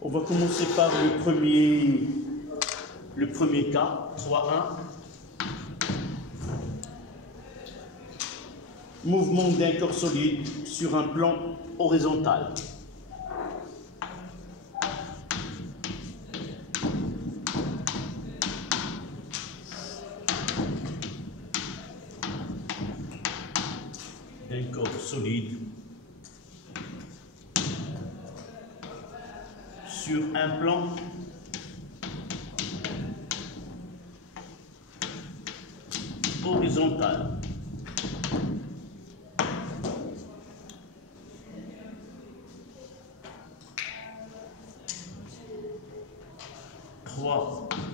On va commencer par le premier cas, 3.1. Mouvement d'un corps solide sur un plan horizontal. D'un corps solide sur un plan horizontal.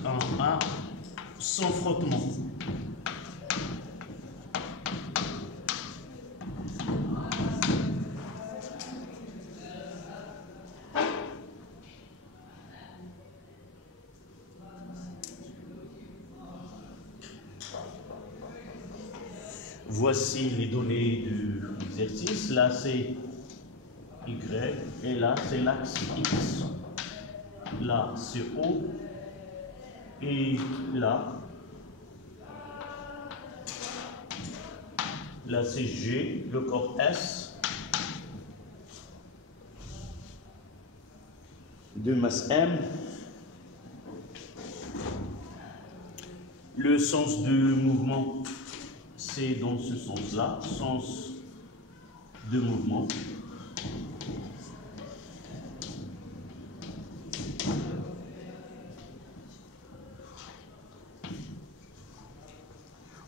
Un sans frottement. Voici les données de l'exercice. Là, c'est Y et là, c'est l'axe X. Là, c'est O. Et là, c'est G, le corps S, de masse M. Le sens de mouvement, c'est dans ce sens-là, sens de mouvement.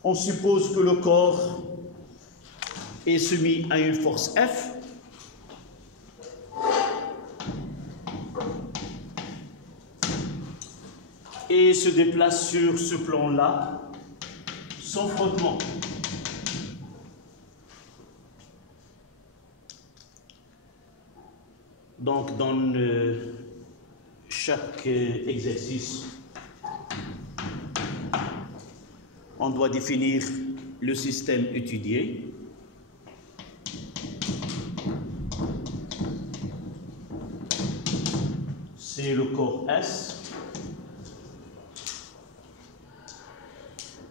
On suppose que le corps est soumis à une force F. Et se déplace sur ce plan-là sans frottement. Donc, dans chaque exercice, on doit définir le système étudié. C'est le corps S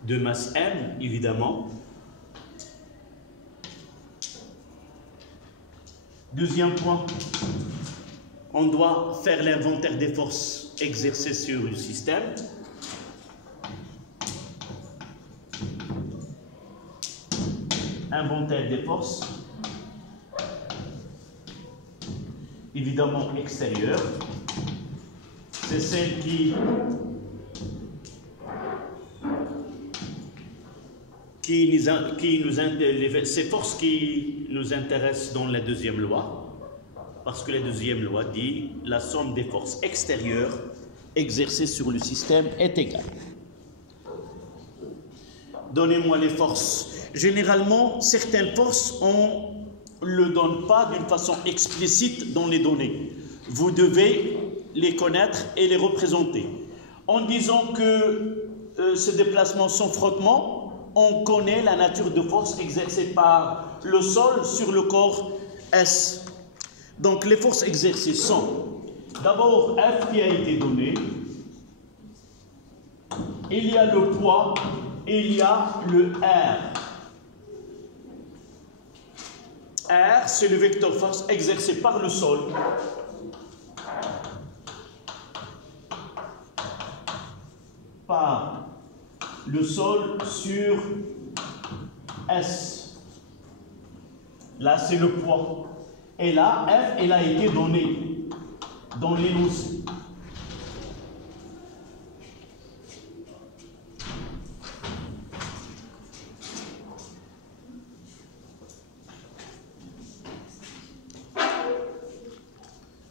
de masse M, évidemment. Deuxième point, on doit faire l'inventaire des forces exercées sur le système. Inventaire des forces, évidemment extérieures. C'est celle ces forces qui nous intéressent dans la deuxième loi, parce que la deuxième loi dit la somme des forces extérieures exercées sur le système est égale. Donnez-moi les forces. Généralement, certaines forces, on ne le donne pas d'une façon explicite dans les données. Vous devez les connaître et les représenter. En disant que ce déplacement sans frottement, on connaît la nature de force exercée par le sol sur le corps S. Donc les forces exercées sont d'abord F qui a été donné, il y a le poids, il y a le R. R, c'est le vecteur force exercé par le sol sur S. Là, c'est le poids. Et là, F, elle a été donnée dans l'énoncé.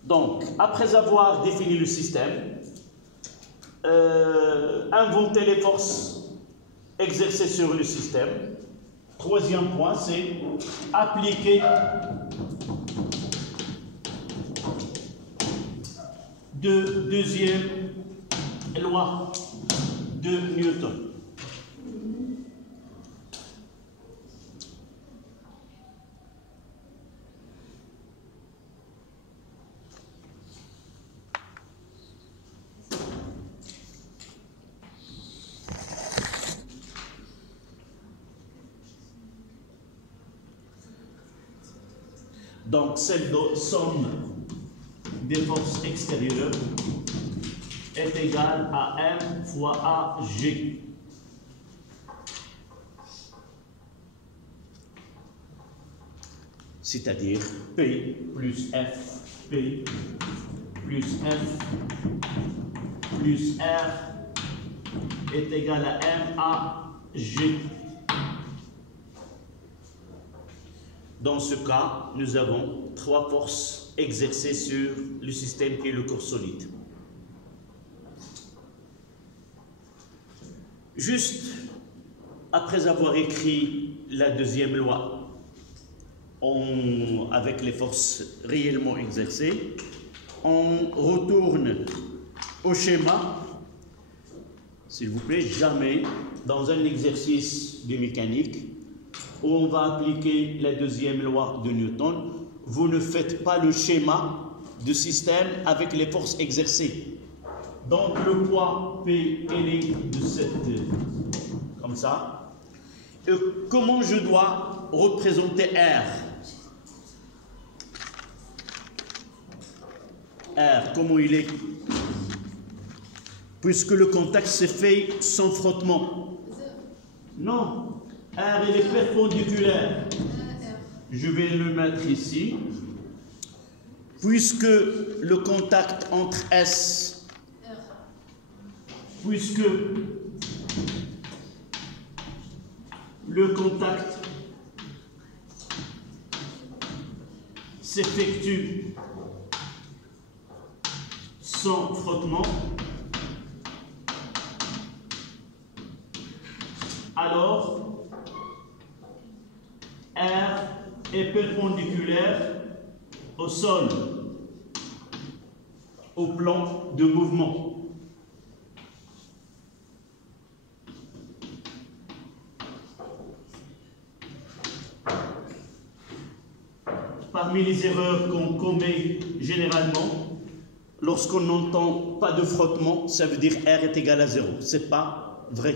Donc, après avoir défini le système, inventer les forces exercées sur le système. Troisième point, c'est appliquer deuxième loi de Newton. Donc, cette somme des forces extérieures est égale à M fois AG. C'est-à-dire P plus F, P plus F plus R est égal à M à G. Dans ce cas, nous avons 3 forces exercées sur le système qui est le corps solide. Juste après avoir écrit la deuxième loi avec les forces réellement exercées, on retourne au schéma. S'il vous plaît, jamais dans un exercice de mécanique où on va appliquer la deuxième loi de Newton, vous ne faites pas le schéma du système avec les forces exercées. Donc le poids P est de cette, comme ça. Et comment je dois représenter R? R, comment il est? Puisque le contact s'est fait sans frottement. Non, R il est perpendiculaire. Je vais le mettre ici. Puisque le contact entre S, puisque le contact s'effectue sans frottement, alors R est perpendiculaire au sol, au plan de mouvement. Parmi les erreurs qu'on commet généralement, lorsqu'on n'entend pas de frottement, ça veut dire R est égal à 0. Ce n'est pas vrai.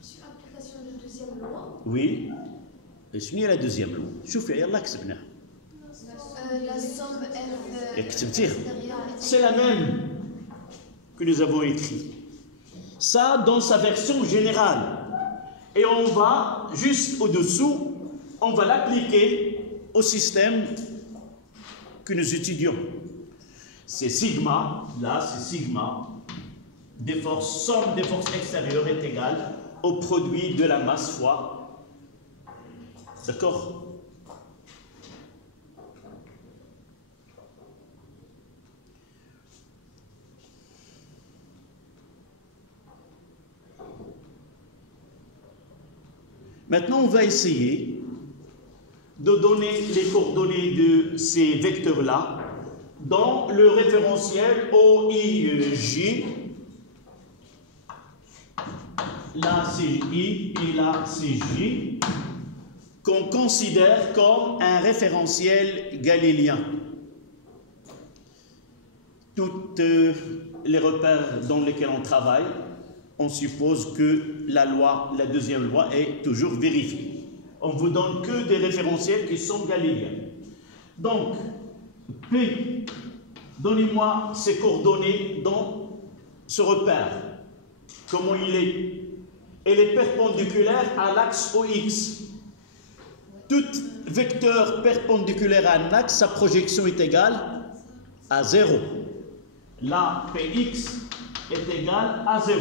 Sur l'application de la deuxième loi. Oui. Et ce n'est la deuxième loi. شوفي يلا كسبنا. La somme F. C'est la même que nous avons écrit. Ça dans sa version générale. Et on va juste au-dessous, on va l'appliquer au système que nous étudions. C'est sigma, là c'est sigma, des forces, somme des forces extérieures est égale au produit de la masse fois. D'accord? Maintenant, on va essayer de donner les coordonnées de ces vecteurs-là dans le référentiel OIJ. Là, c'est I et là, c'est J, qu'on considère comme un référentiel galiléen. Toutes les repères dans lesquels on travaille, on suppose que la deuxième loi est toujours vérifiée. On ne vous donne que des référentiels qui sont galiléens. Donc, P, donnez-moi ces coordonnées dans ce repère. Comment il est? Elle est perpendiculaire à l'axe OX. Tout vecteur perpendiculaire à un axe, sa projection est égale à 0. Là, Px est égal à 0.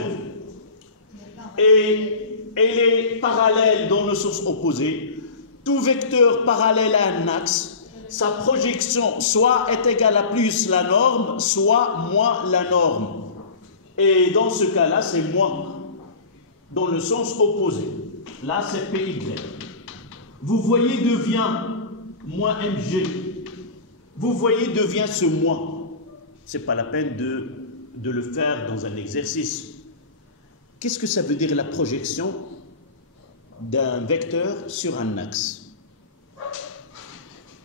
Et elle est parallèle dans le sens opposé. Tout vecteur parallèle à un axe, sa projection soit est égale à plus la norme, soit moins la norme. Et dans ce cas-là, c'est moins, dans le sens opposé. Là, c'est PY. Vous voyez devient moins MG. Vous voyez devient ce moins. Ce n'est pas la peine de le faire dans un exercice. Qu'est-ce que ça veut dire la projection d'un vecteur sur un axe?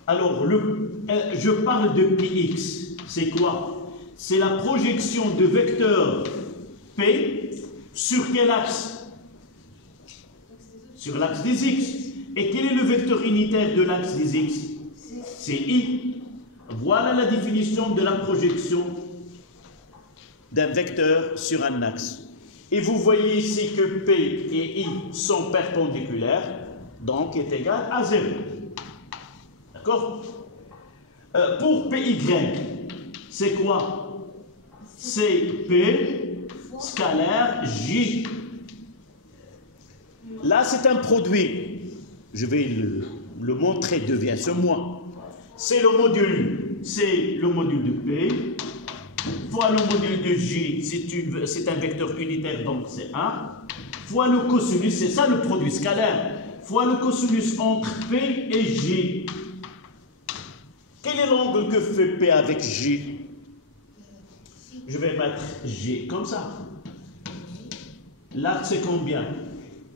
Alors, je parle de Px. C'est quoi? C'est la projection de vecteur P sur quel axe? Sur l'axe des X. Et quel est le vecteur unitaire de l'axe des X? C'est I. Voilà la définition de la projection d'un vecteur sur un axe. Et vous voyez ici que P et I sont perpendiculaires, donc est égal à 0. D'accord? Pour PY, c'est quoi? C'est P scalaire J. Là, c'est un produit. Je vais le montrer, devient ce moins. C'est le module de P fois le module de J, c'est un vecteur unitaire, donc c'est 1, fois le cosinus, c'est ça le produit scalaire, fois le cosinus entre P et J. Quel est l'angle que fait P avec J? Je vais mettre J comme ça. L'arc, c'est combien?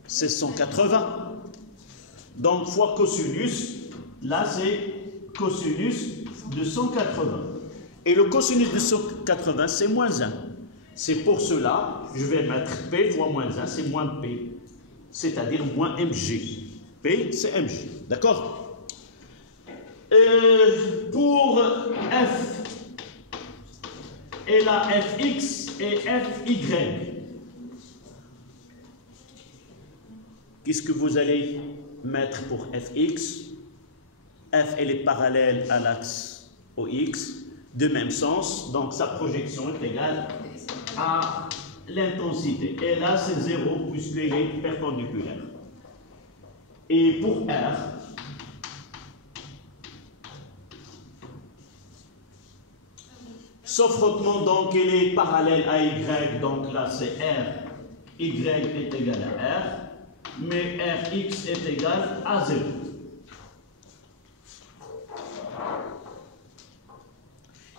C'est 180. Donc, fois cosinus, là, c'est cosinus de 180. Et le cosinus de 180, c'est moins 1. C'est pour cela, je vais mettre P fois moins 1, c'est moins P. C'est-à-dire moins MG. P, c'est MG. D'accord? Pour F, et la Fx et Fy. Qu'est-ce que vous allez mettre pour Fx? F, elle est parallèle à l'axe OX, de même sens, donc sa projection est égale à l'intensité. Et là, c'est 0 puisqu'elle est perpendiculaire. Et pour R, sauf frottement, donc elle est parallèle à Y, donc là c'est R, Y est égal à R, mais Rx est égal à 0.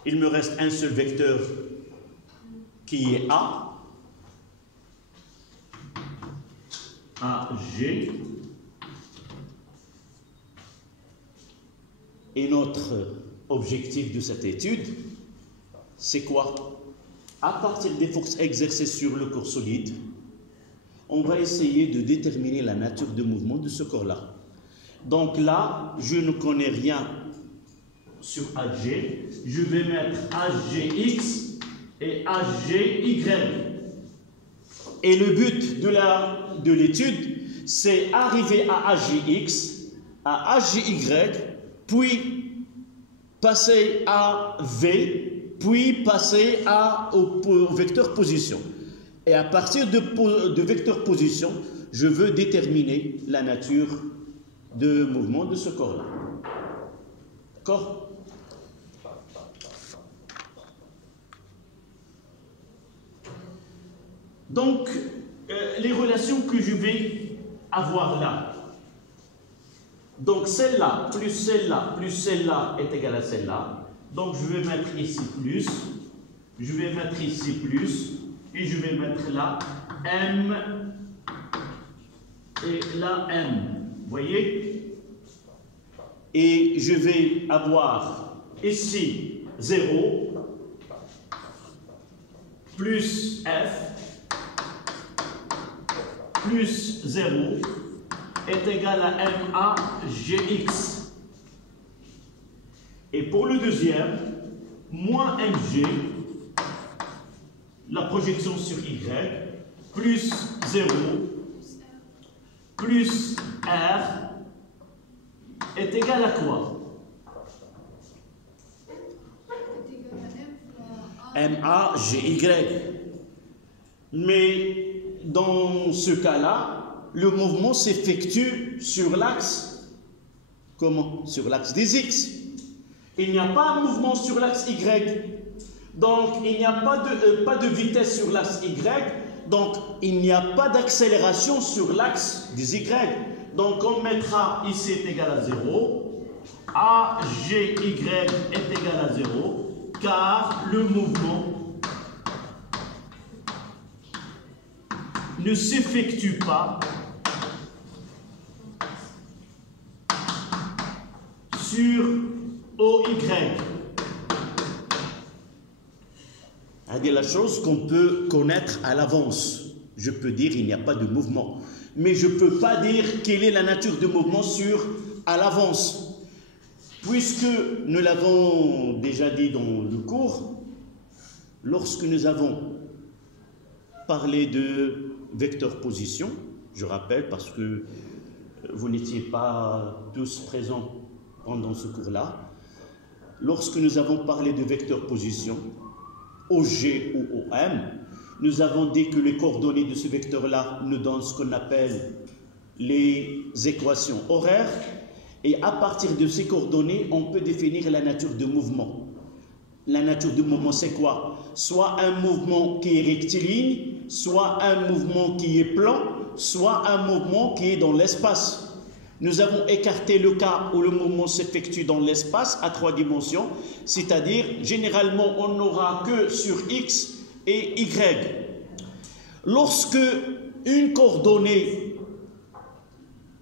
Il me reste un seul vecteur qui est AG. Et notre objectif de cette étude, c'est quoi? À partir des forces exercées sur le corps solide, on va essayer de déterminer la nature de mouvement de ce corps-là. Donc là, je ne connais rien sur AG. Je vais mettre AGX et AGY. Et le but de l'étude, c'est arriver à AGX, à AGY, puis passer à V, puis passer au vecteur position. Et à partir de vecteur position, je veux déterminer la nature de mouvement de ce corps-là. D'accord? Donc, les relations que je vais avoir là. Donc, celle-là, plus celle-là, plus celle-là est égale à celle-là. Donc, je vais mettre ici plus, je vais mettre ici plus, et je vais mettre là M et là M. Vous voyez? Et je vais avoir ici 0 plus F plus 0 est égal à MA GX. Et pour le deuxième, moins MG, la projection sur Y, plus 0, plus R, est égal à quoi? MA GY. Mais dans ce cas-là, le mouvement s'effectue sur l'axe, comment? Sur l'axe des X. Il n'y a pas un mouvement sur l'axe Y. Donc, il n'y a pas de vitesse sur l'axe Y. Donc, il n'y a pas d'accélération sur l'axe des Y. Donc, on mettra ici est égal à 0. AGY est égal à 0. Car le mouvement ne s'effectue pas sur OY. C'est la chose qu'on peut connaître à l'avance. Je peux dire qu'il n'y a pas de mouvement. mais je ne peux pas dire quelle est la nature du mouvement à l'avance. Puisque nous l'avons déjà dit dans le cours, lorsque nous avons parlé de vecteur position, je rappelle parce que vous n'étiez pas tous présents pendant ce cours-là, lorsque nous avons parlé de vecteur position, OG ou OM, nous avons dit que les coordonnées de ce vecteur-là nous donnent ce qu'on appelle les équations horaires, et à partir de ces coordonnées, on peut définir la nature du mouvement. La nature du mouvement, c'est quoi? Soit un mouvement qui est rectiligne, soit un mouvement qui est plan, soit un mouvement qui est dans l'espace. Nous avons écarté le cas où le mouvement s'effectue dans l'espace à 3 dimensions, c'est-à-dire généralement on n'aura que sur X et Y. Lorsque une coordonnée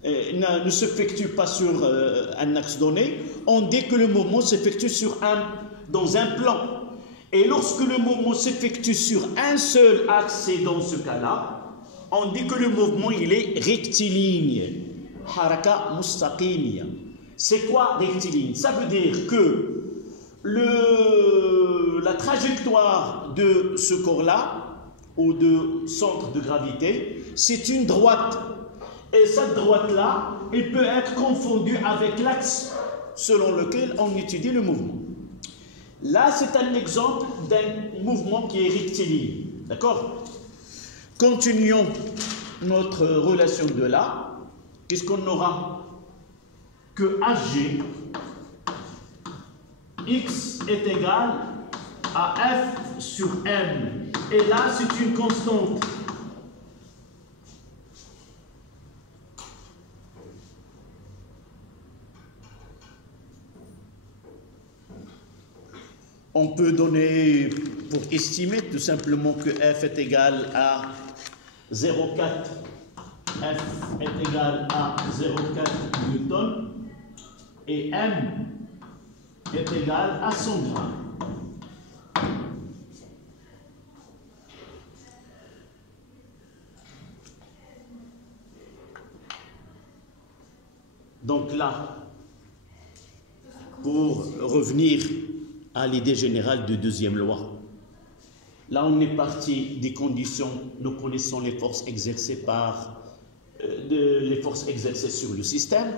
ne s'effectue pas sur un axe donné, on dit que le mouvement s'effectue dans un plan. Et lorsque le mouvement s'effectue sur un seul axe, et dans ce cas-là, on dit que le mouvement il est rectiligne. Haraka mustaqimiya. C'est quoi rectiligne? Ça veut dire que la trajectoire de ce corps-là, ou de centre de gravité, c'est une droite. Et cette droite-là, elle peut être confondue avec l'axe selon lequel on étudie le mouvement. Là, c'est un exemple d'un mouvement qui est rectiligne. D'accord? Continuons notre relation de là. Qu'est-ce qu'on aura? Que HG, X est égal à F sur M. Et là, c'est une constante. On peut donner, pour estimer, tout simplement que F est égal à 0,4. F est égal à 0,4 newton et M est égal à 100 grammes. Donc là, pour revenir à l'idée générale de deuxième loi, là on est parti des conditions, nous connaissons les forces exercées les forces exercées sur le système,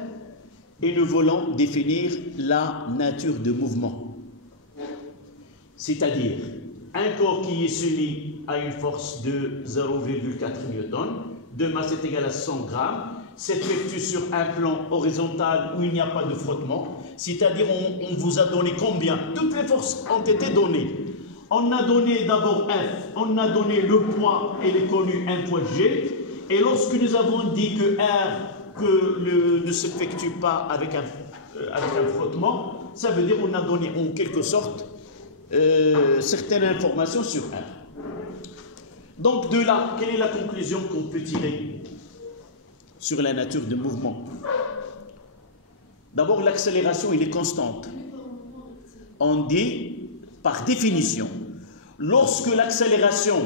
et nous voulons définir la nature de mouvement. C'est-à-dire, un corps qui est soumis à une force de 0,4 newton, de masse est égale à 100 grammes, s'effectue sur un plan horizontal où il n'y a pas de frottement, c'est-à-dire on vous a donné combien? Toutes les forces ont été données. On a donné d'abord F, on a donné le poids, elle est connue, 1 fois G, et lorsque nous avons dit que R ne s'effectue pas avec un frottement, ça veut dire qu'on a donné en quelque sorte certaines informations sur R. Donc de là, quelle est la conclusion qu'on peut tirer sur la nature du mouvement? D'abord, l'accélération, elle est constante. On dit, par définition, lorsque l'accélération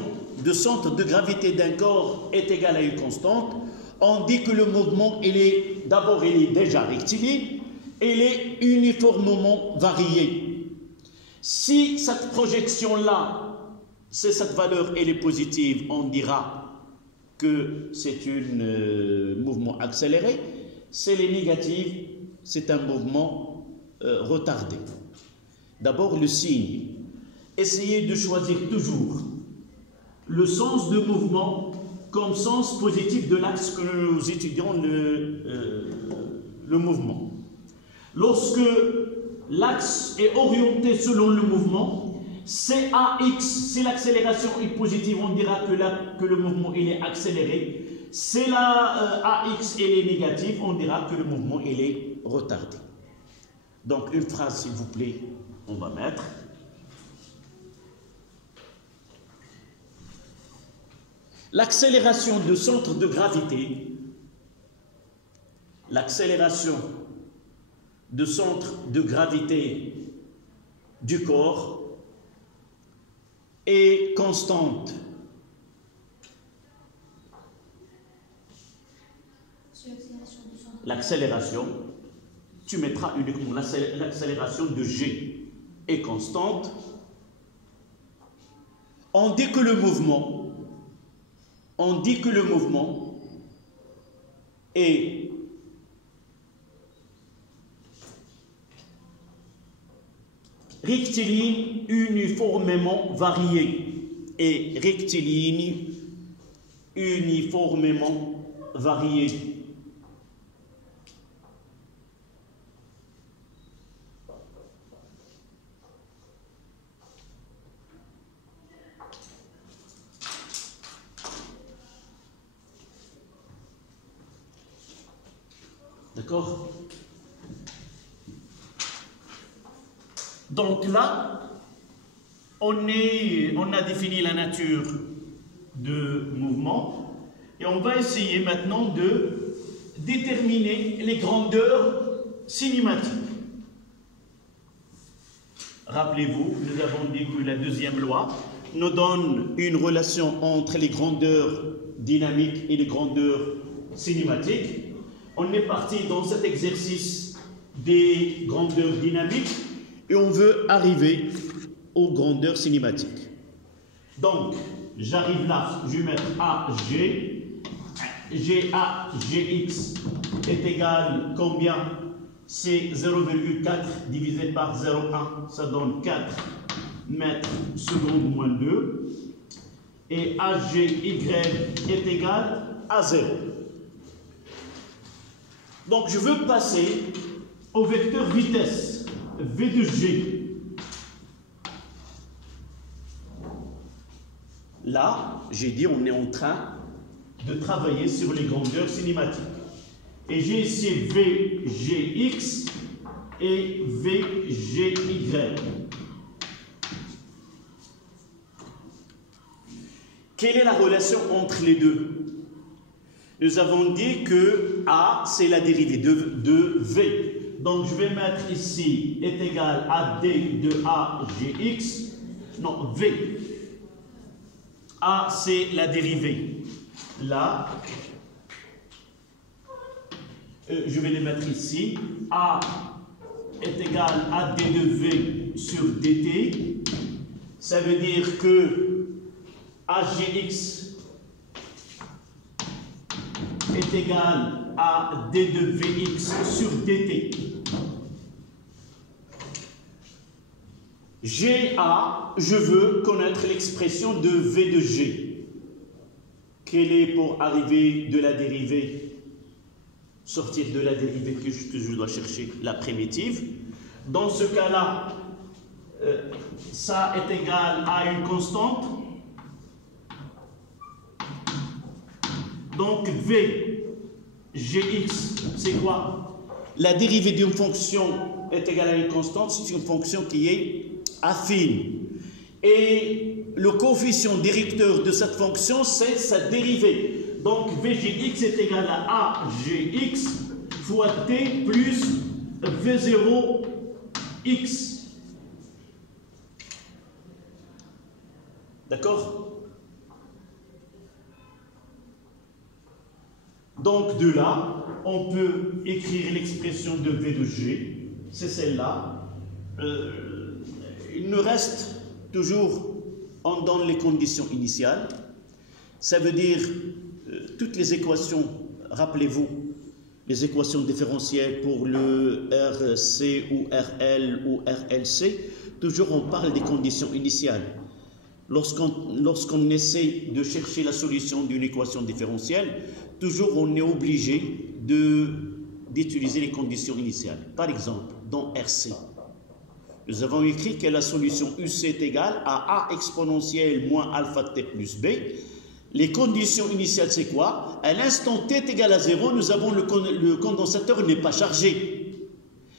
de centre de gravité d'un corps est égale à une constante, on dit que le mouvement, d'abord, il est déjà rectiligne, il est uniformément varié. Si cette projection-là, cette valeur, elle est positive, on dira que c'est un mouvement accéléré. Si elle est négative, c'est un mouvement retardé. D'abord, le signe. Essayez de choisir toujours le sens de mouvement comme sens positif de l'axe que nous étudions le mouvement. Lorsque l'axe est orienté selon le mouvement, CAX, si l'accélération est positive, on dira que le mouvement il est accéléré. Si la AX elle est négative, on dira que le mouvement il est retardé. Donc une phrase s'il vous plaît, on va mettre. L'accélération de centre de gravité, l'accélération de centre de gravité du corps est constante l'accélération, tu mettras uniquement l'accélération de G est constante. On dit que le mouvement est rectiligne uniformément varié et rectiligne uniformément varié. D'accord? Donc là, on a défini la nature de mouvement et on va essayer maintenant de déterminer les grandeurs cinématiques. Rappelez-vous, nous avons dit que la deuxième loi nous donne une relation entre les grandeurs dynamiques et les grandeurs cinématiques. On est parti dans cet exercice des grandeurs dynamiques et on veut arriver aux grandeurs cinématiques. Donc, j'arrive là, je vais mettre AG, GA, GX est égal combien? C'est 0,4 divisé par 0,1, ça donne 4 mètres secondes moins 2. Et AGY est égal à 0. Donc, je veux passer au vecteur vitesse, V de G. Là, j'ai dit, on est en train de travailler sur les grandeurs cinématiques. Et j'ai ici VGX et VGY. Quelle est la relation entre les deux? Nous avons dit que A, c'est la dérivée de V. Donc, je vais mettre ici est égal à D de AGX. Non, V. A, c'est la dérivée. Là, je vais les mettre ici. A est égal à D de V sur dt. Ça veut dire que AGX est égal à D de Vx sur dt. GA, je veux connaître l'expression de V de G. Quelle est pour arriver de la dérivée, sortir de la dérivée que je dois chercher, la primitive. Dans ce cas-là, ça est égal à une constante. Donc V, Gx, c'est quoi? La dérivée d'une fonction est égale à une constante, c'est une fonction qui est affine. Et le coefficient directeur de cette fonction, c'est sa dérivée. Donc Vgx est égal à Agx fois t plus V0x. D'accord? Donc de là, on peut écrire l'expression de V de G, c'est celle-là. Il nous reste toujours, on donne les conditions initiales. Ça veut dire toutes les équations, rappelez-vous, les équations différentielles pour le RC ou RL ou RLC, toujours on parle des conditions initiales. Lorsqu'on essaie de chercher la solution d'une équation différentielle, toujours on est obligé d'utiliser les conditions initiales. Par exemple, dans RC, nous avons écrit que la solution UC est égale à A exponentielle moins alpha t plus B. Les conditions initiales, c'est quoi? À l'instant t est égal à 0, nous avons le condensateur n'est pas chargé.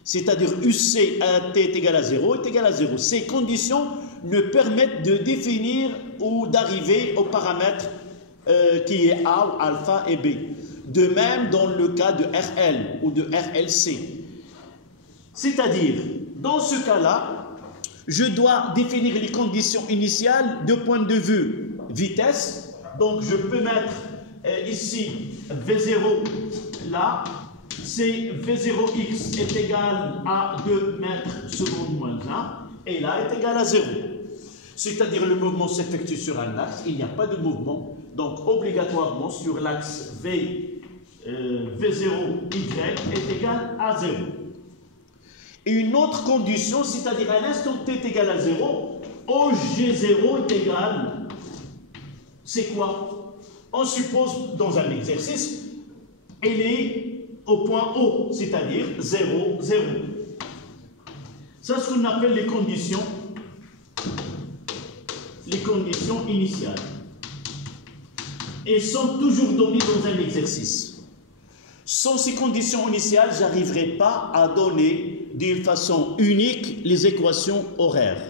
C'est-à-dire UC à t est égal à 0 est égal à 0. Ces conditions nous permettent de définir ou d'arriver au paramètre qui est A, alpha et B. De même dans le cas de RL ou de RLC. C'est-à-dire, dans ce cas-là, je dois définir les conditions initiales de point de vue vitesse. Donc, je peux mettre ici V0 là c'est V0x est égal à 2 mètres secondes moins 1, et là est égal à 0. C'est-à-dire le mouvement s'effectue sur un axe, il n'y a pas de mouvement, donc obligatoirement sur l'axe V0y est égal à 0. Et une autre condition, c'est-à-dire à l'instant t est égal à 0, OG0 est égal, c'est quoi? On suppose dans un exercice, elle est au point O, c'est-à-dire 0, 0. Ça, c'est ce qu'on appelle les conditions initiales. Elles sont toujours données dans un exercice. Sans ces conditions initiales, je n'arriverai pas à donner d'une façon unique les équations horaires.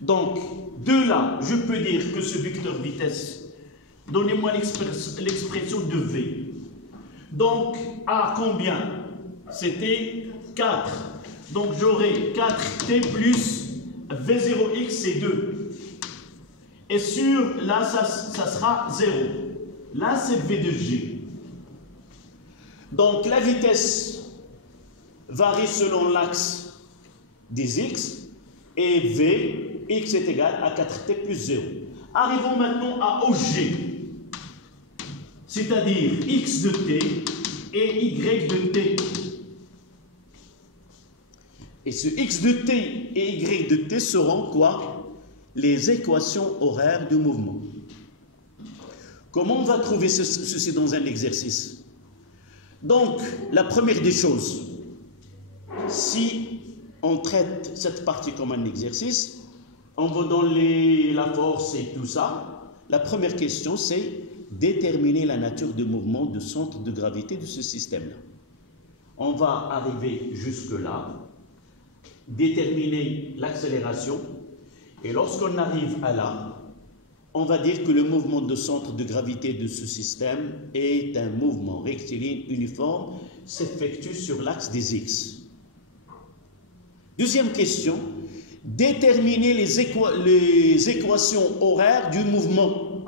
Donc, de là, je peux dire que ce vecteur vitesse, donnez-moi l'expression de V. Donc, à combien? C'était 4. Donc, j'aurai 4t plus V0x, c'est 2. Et sur, là, ça sera 0. Là, c'est V de G. Donc, la vitesse varie selon l'axe des x, et V, x est égal à 4t plus 0. Arrivons maintenant à OG, c'est-à-dire x de t et y de t. Et ce x de t et y de t seront quoi? Les équations horaires du mouvement. Comment on va trouver ceci dans un exercice? Donc, la première des choses, si on traite cette partie comme un exercice, on va donner la force et tout ça, la première question, c'est déterminer la nature du mouvement du centre de gravité de ce système-là. On va arriver jusque-là, déterminer l'accélération, et lorsqu'on arrive à là, on va dire que le mouvement de centre de gravité de ce système est un mouvement rectiligne uniforme, s'effectue sur l'axe des x. Deuxième question, déterminer les équations horaires du mouvement.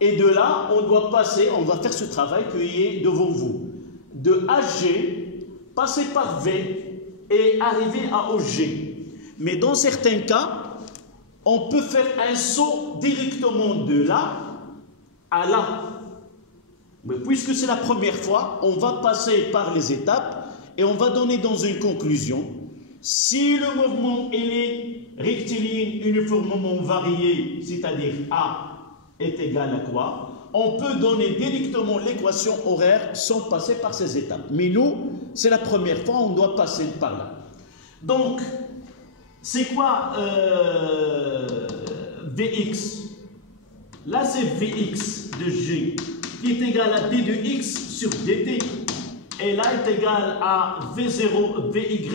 Et de là, on doit passer, on va faire ce travail qui est devant vous. De AG, passer par V et arriver à OG. Mais dans certains cas, on peut faire un saut directement de là à là. Mais puisque c'est la première fois, on va passer par les étapes et on va donner dans une conclusion. Si le mouvement est rectiligne uniformément varié, c'est-à-dire A est égal à quoi? On peut donner directement l'équation horaire sans passer par ces étapes. Mais nous, c'est la première fois, on doit passer par là. Donc, c'est quoi Vx? Là, c'est Vx de G qui est égal à d de x sur dt. Et là est égal à V0 Vy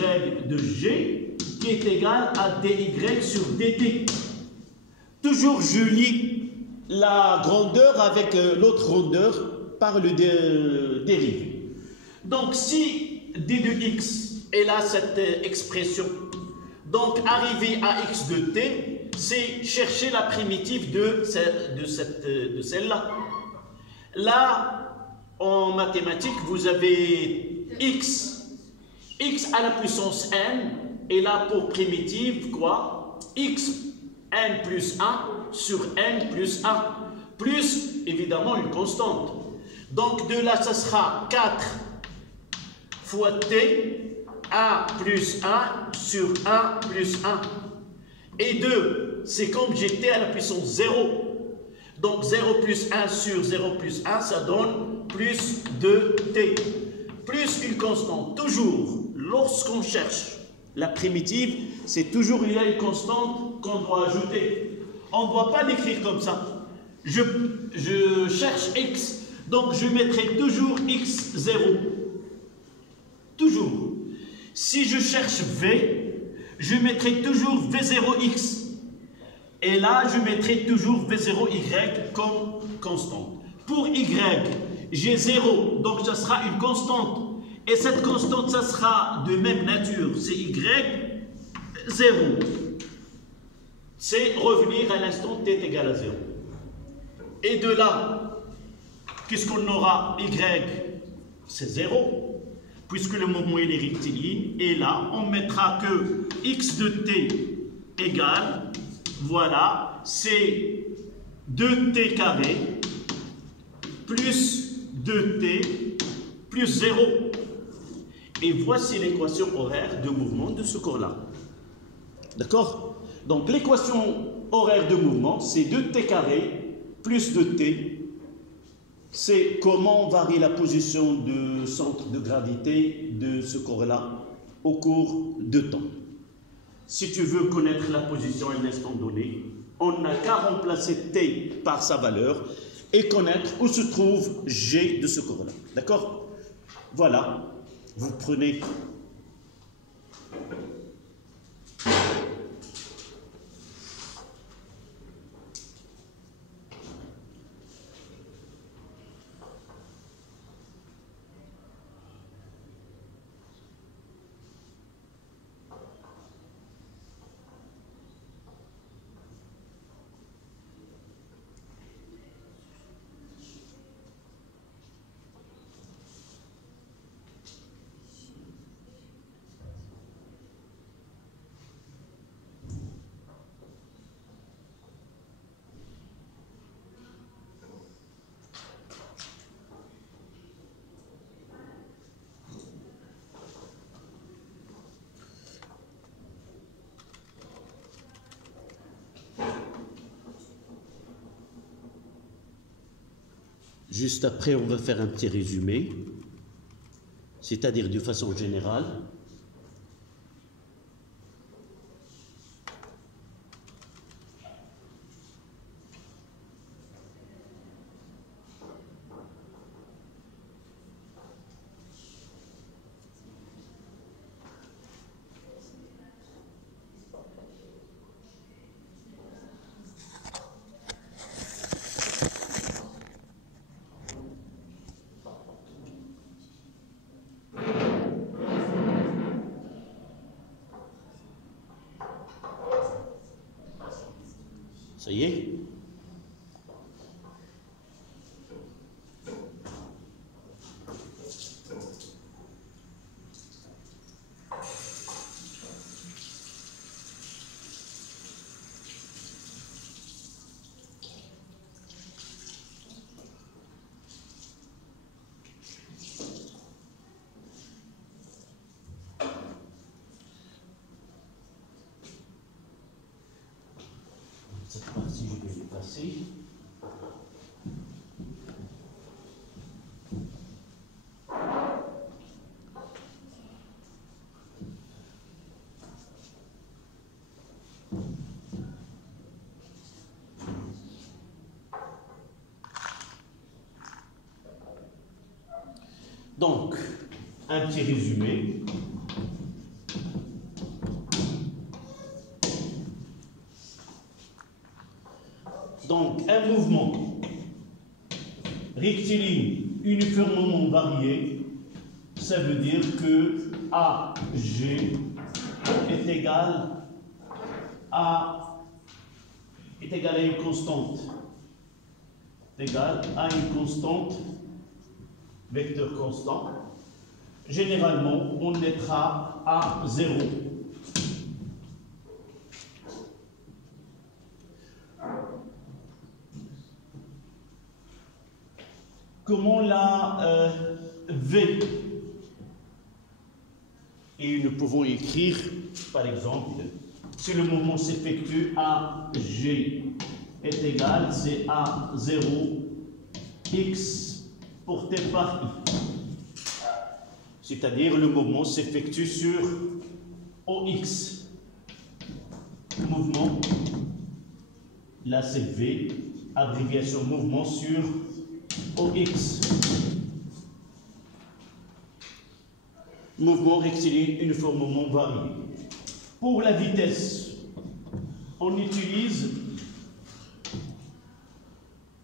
de G qui est égal à dy sur dt. Toujours je lis la grandeur avec l'autre grandeur par le dérivé. Donc si d de x est là cette expression, donc arriver à x de t, c'est chercher la primitive de celle-là. Là, en mathématiques, vous avez x à la puissance n, et là pour primitive, quoi? X n plus 1 sur n plus 1, plus évidemment une constante. Donc de là, ça sera 4 fois t, 1 plus 1 sur 1 plus 1. Et 2, c'est comme j'ai t à la puissance 0. Donc 0 plus 1 sur 0 plus 1, ça donne plus 2t. Plus une constante. Toujours, lorsqu'on cherche la primitive, c'est toujours il y a une constante qu'on doit ajouter. On ne doit pas l'écrire comme ça. Je cherche x, donc je mettrai toujours x0. Toujours. Si je cherche v, je mettrai toujours v0x. Et là, je mettrai toujours v0y comme constante. Pour y, j'ai 0, donc ça sera une constante. Et cette constante, ça sera de même nature. C'est y, 0. C'est revenir à l'instant t est égal à 0. Et de là, qu'est-ce qu'on aura? Y, c'est 0. Puisque le mouvement il est rectiligne, et là, on mettra que x de t égale, voilà, c'est 2t carré plus 2t plus 0. Et voici l'équation horaire de mouvement de ce corps-là. D'accord? Donc l'équation horaire de mouvement, c'est 2t carré plus 2t. C'est comment varie la position du centre de gravité de ce corps-là au cours de temps. Si tu veux connaître la position à un instant donné, on n'a qu'à remplacer t par sa valeur et connaître où se trouve g de ce corps-là. D'accord? Voilà, vous prenez... Juste après, on va faire un petit résumé, c'est-à-dire de façon générale. Ça y est? Cette partie, je vais l'effacer. Donc, un petit résumé. Donc, un mouvement rectiligne uniformément varié, ça veut dire que AG est égal à une constante, égale à une constante, vecteur constant. Généralement, on mettra à 0. Comment la V, et nous pouvons écrire, par exemple, si le mouvement s'effectue à G est égal, c'est à 0 x porté par I. C'est-à-dire le mouvement s'effectue sur OX. Mouvement, là c'est V, abréviation mouvement sur OX. Mouvement rectiligne uniformément varié. Pour la vitesse, on utilise,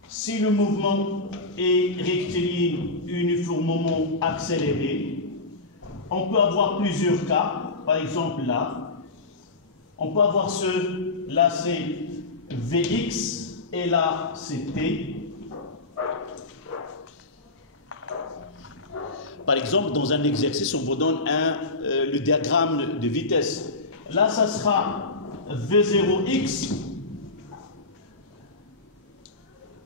si le mouvement est rectiligne uniformément accéléré, on peut avoir plusieurs cas. Par exemple là, on peut avoir là c'est Vx et là c'est T. Par exemple, dans un exercice, on vous donne le diagramme de vitesse. Là, ça sera V0x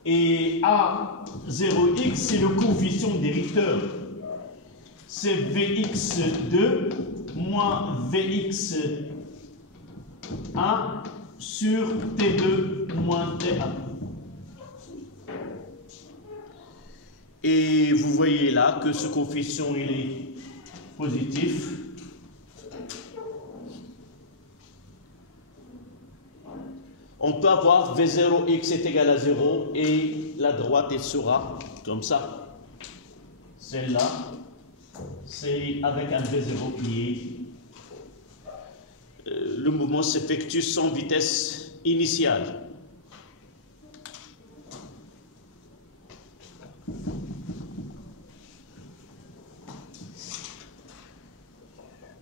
et A0x, c'est le coefficient directeur. C'est Vx2 moins Vx1 sur T2 moins T1. Et vous voyez là que ce coefficient il est positif. On peut avoir V0x est égal à 0 et la droite elle sera comme ça. Celle-là, c'est avec un V0 qui est... le mouvement s'effectue sans vitesse initiale.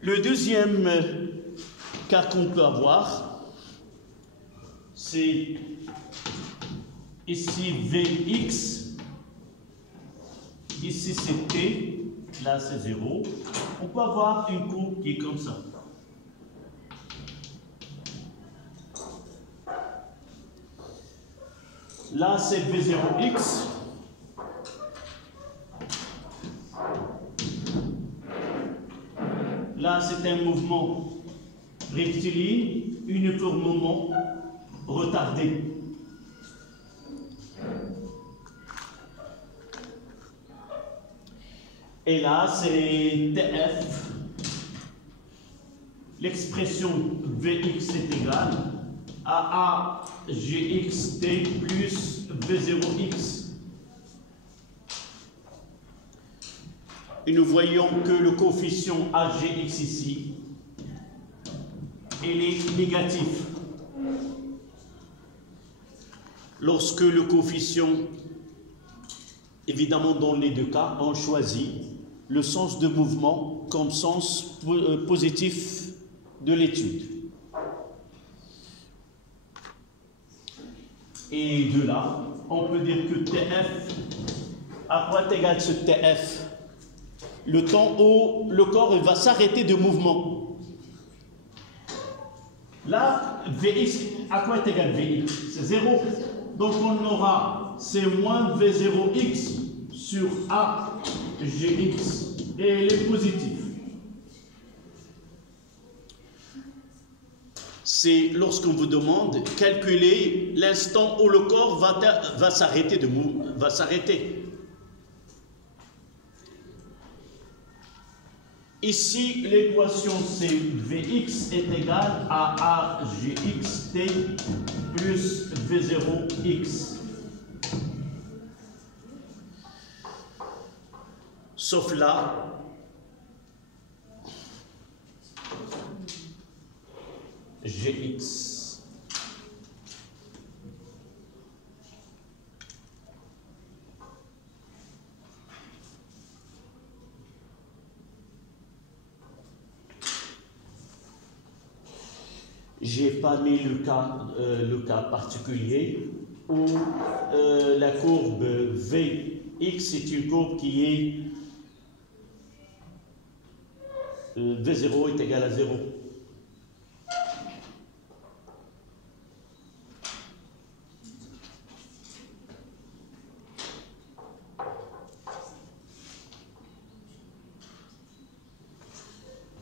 Le deuxième cas qu'on peut avoir, c'est ici Vx, ici c'est T, là c'est 0. On peut avoir une courbe qui est comme ça. Là c'est V0x. Là c'est un mouvement rectiligne, uniformément retardé. Et là, c'est TF. L'expression Vx est égale à AGXT plus V0x. Et nous voyons que le coefficient AGX ici, il est négatif. Lorsque le coefficient, évidemment dans les deux cas, on choisit le sens de mouvement comme sens positif de l'étude. Et de là, on peut dire que TF, à quoi est égal ce TF? Le temps où le corps va s'arrêter de mouvement. Là, Vx, à quoi est égal Vx? C'est 0. Donc on aura, c'est moins V0x sur AGX. Et elle est positive. C'est lorsqu'on vous demande calculer l'instant où le corps va s'arrêter de mouvement, va s'arrêter. Ici, l'équation c'est Vx est égal à AGXT plus V0x. Sauf là, Gx. J'ai pas mis le cas particulier où la courbe Vx est une courbe qui est V0 est égal à 0.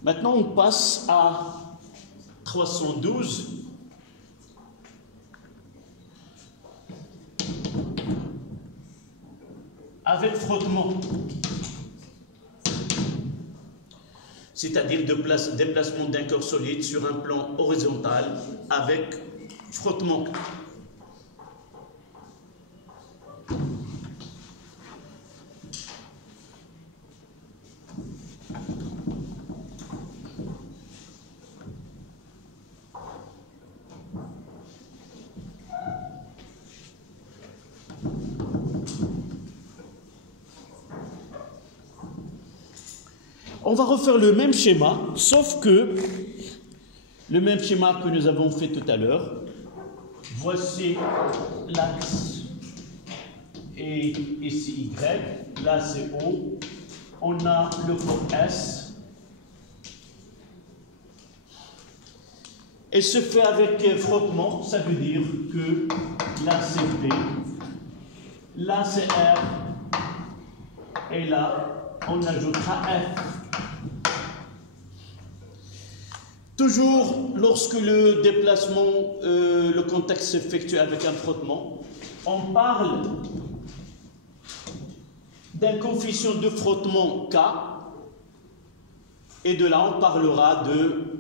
Maintenant, on passe à 312. Avec frottement. C'est-à-dire déplacement d'un corps solide sur un plan horizontal avec frottement. On va refaire le même schéma, sauf que le même schéma que nous avons fait tout à l'heure. Voici l'axe et ici Y, là c'est O, on a le corps S. Et se fait avec frottement, ça veut dire que là c'est P, là c'est R, et là on ajoutera F. Toujours lorsque le déplacement, le contact s'effectue avec un frottement, on parle d'un coefficient de frottement K, et de là on parlera de,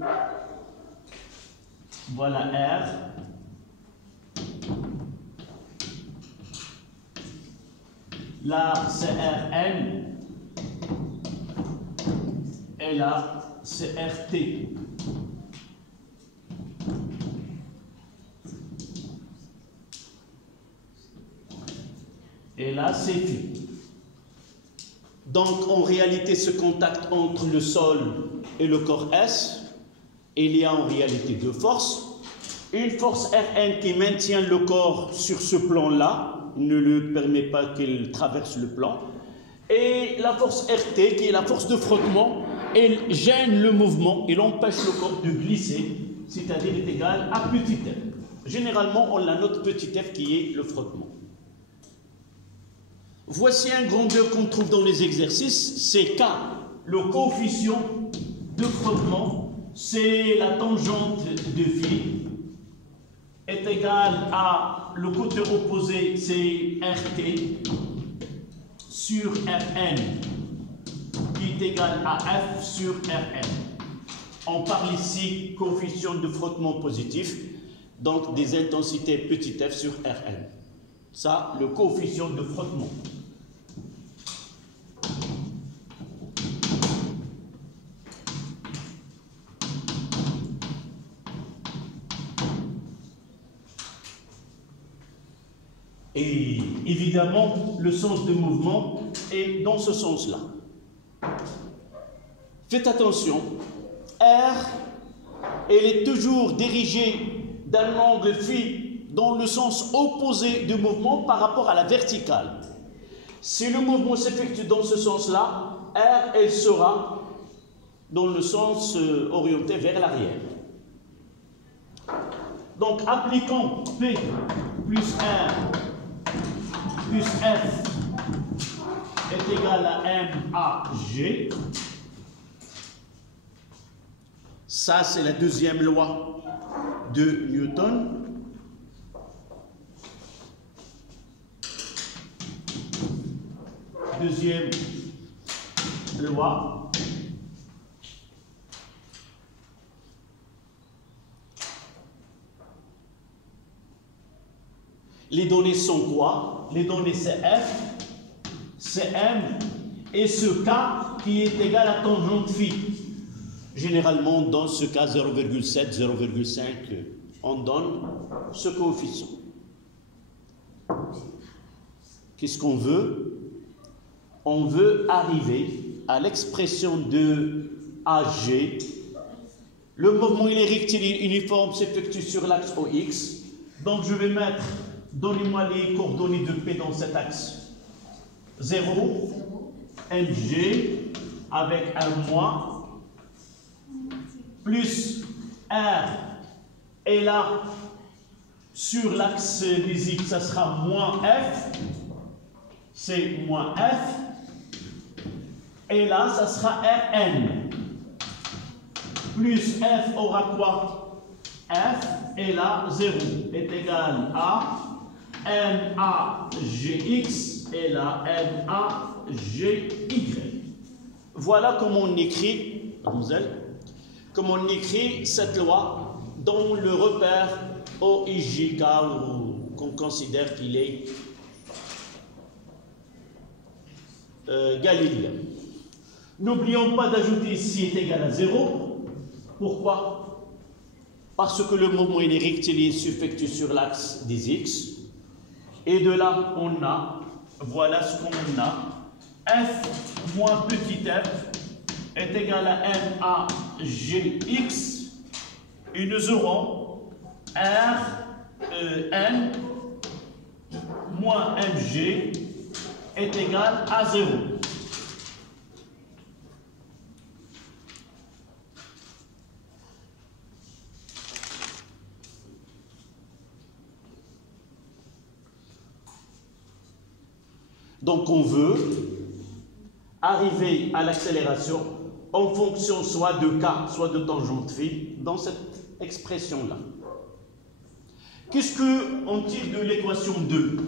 voilà R, là c'est Rn, et là c'est Rt. Et là c'est Φ. Donc, en réalité, ce contact entre le sol et le corps S, il y a en réalité deux forces. Une force Rn qui maintient le corps sur ce plan-là, ne lui permet pas qu'il traverse le plan. Et la force Rt, qui est la force de frottement, elle gêne le mouvement, elle empêche le corps de glisser, c'est-à-dire est égale à petit f. Généralement, on la note petit f qui est le frottement. Voici un grandeur qu'on trouve dans les exercices, c'est K. Le coefficient de frottement, c'est la tangente de phi, est égal à, le côté opposé, c'est RT sur Rn, qui est égal à F sur Rn. On parle ici coefficient de frottement positif, donc des intensités petit f sur Rn. Ça, le coefficient de frottement. Et évidemment, le sens de mouvement est dans ce sens-là. Faites attention, R, elle est toujours dirigée d'un angle phi dans le sens opposé du mouvement par rapport à la verticale. Si le mouvement s'effectue dans ce sens-là, R, elle sera dans le sens orienté vers l'arrière. Donc, appliquons P plus R plus F est égal à MAG. Ça, c'est la deuxième loi de Newton. Deuxième loi. Les données sont quoi? Les données c'est F, c'est M, et ce K qui est égal à tangente phi. Généralement, dans ce cas, 0,7, 0,5, on donne ce coefficient. Qu'est-ce qu'on veut? On veut arriver à l'expression de AG. Le mouvement il est rectiligne uniforme s'effectue sur l'axe OX. Donc je vais mettre, donnez-moi les coordonnées de P dans cet axe. 0, MG avec un moins, plus R, et là, sur l'axe des X, ça sera moins F, c'est moins F, et là, ça sera Rn, plus F aura quoi? F, et là, 0 est égal à MAGX, et là, MAGY. Voilà comment on écrit, mademoiselle, comment on écrit cette loi dans le repère OIJK, qu'on considère qu'il est galiléen. N'oublions pas d'ajouter ici est égal à 0. Pourquoi? Parce que le mouvement est rectiligne s'effectue sur l'axe des X. Et de là, on a, voilà ce qu'on a, F moins petit f est égal à MAGX, et nous aurons N moins MG est égal à 0. Donc on veut arriver à l'accélération en fonction soit de k, soit de tangente phi, dans cette expression-là. Qu'est-ce qu'on tire de l'équation 2?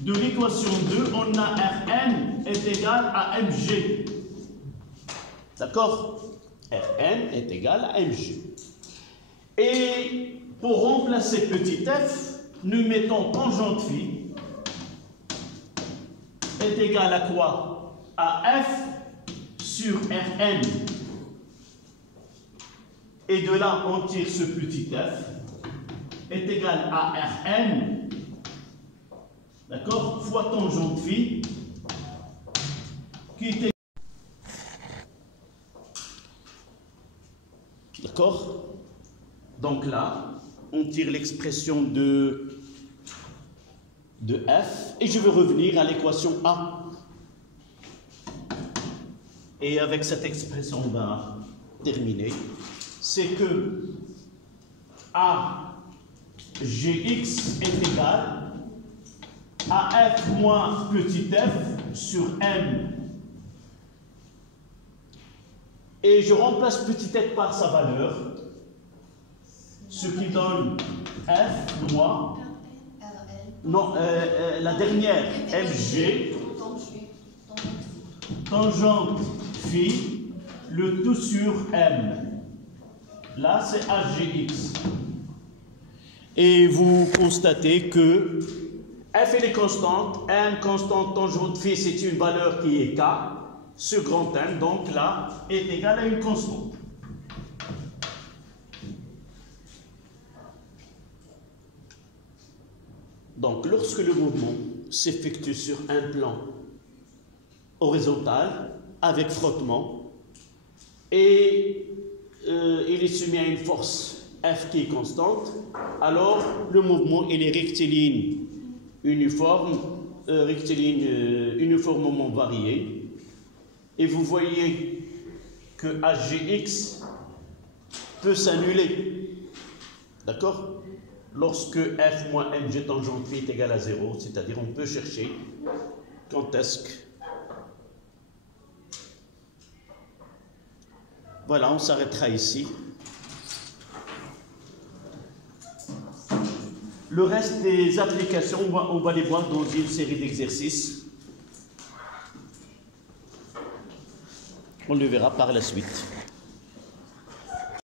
De l'équation 2, on a Rn est égal à Mg. D'accord? Rn est égal à Mg. Et pour remplacer petit f, nous mettons tangente phi est égal à quoi? À f sur Rn. Et de là, on tire ce petit f est égal à Rn, d'accord, fois tangente phi, qui est égal. D'accord? Donc là, on tire l'expression de f, et je vais revenir à l'équation A. Et avec cette expression, on va terminer. C'est que A Gx est égal à f moins petit f sur m. Et je remplace petit f par sa valeur, ce qui donne f moins, non, la dernière, mg, tangente phi, le tout sur m. Là, c'est hgx. Et vous constatez que f est constante, m constante, tangente phi, c'est une valeur qui est k, ce grand M, donc là, est égal à une constante. Donc, lorsque le mouvement s'effectue sur un plan horizontal, avec frottement, et il est soumis à une force F qui est constante, alors le mouvement il est rectiligne uniforme, uniformément varié, et vous voyez que Hgx peut s'annuler, d'accord? Lorsque f moins mg tangente phi est égal à 0, c'est-à-dire on peut chercher quand est-ce que... Voilà, on s'arrêtera ici. Le reste des applications, on va les voir dans une série d'exercices. On le verra par la suite.